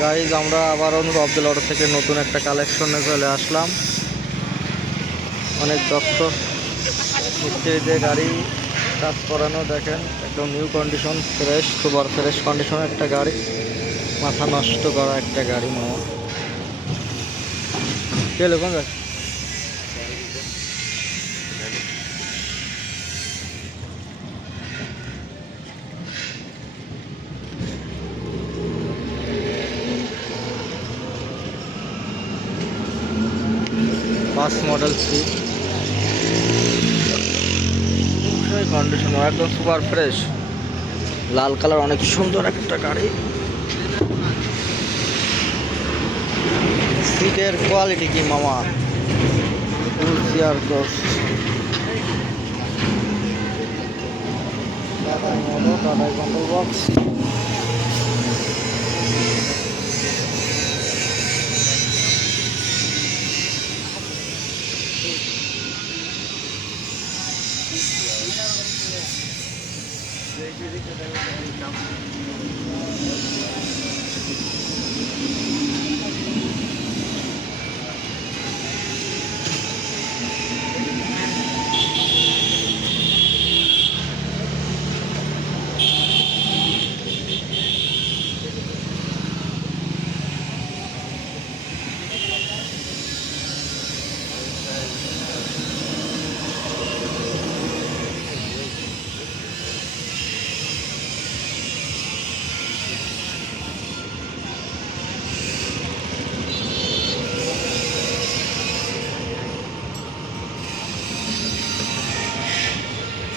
Guys আমরা আবার অনুর আব্দুল অটো থেকে নতুন একটা কালেকশনে চলে আসলাম। অনেক দক্ষ মিস্ত্রি দিয়ে গাড়ি কাজ করানো, দেখেন, একদম new condition fresh super fresh condition একটা গাড়ি। মাথা নষ্ট করা একটা গাড়ি মামা কে লোক যাচ্ছে পাঁচ মডেল থ্রি কন্ডিশন একদম সুপার ফ্রেশ লাল কালার অনেক সুন্দর একটা গাড়ি। সিটের কোয়ালিটি কি, মামা? চেয়ার ক্রস টাটাই মোটর টাটাই Thank you.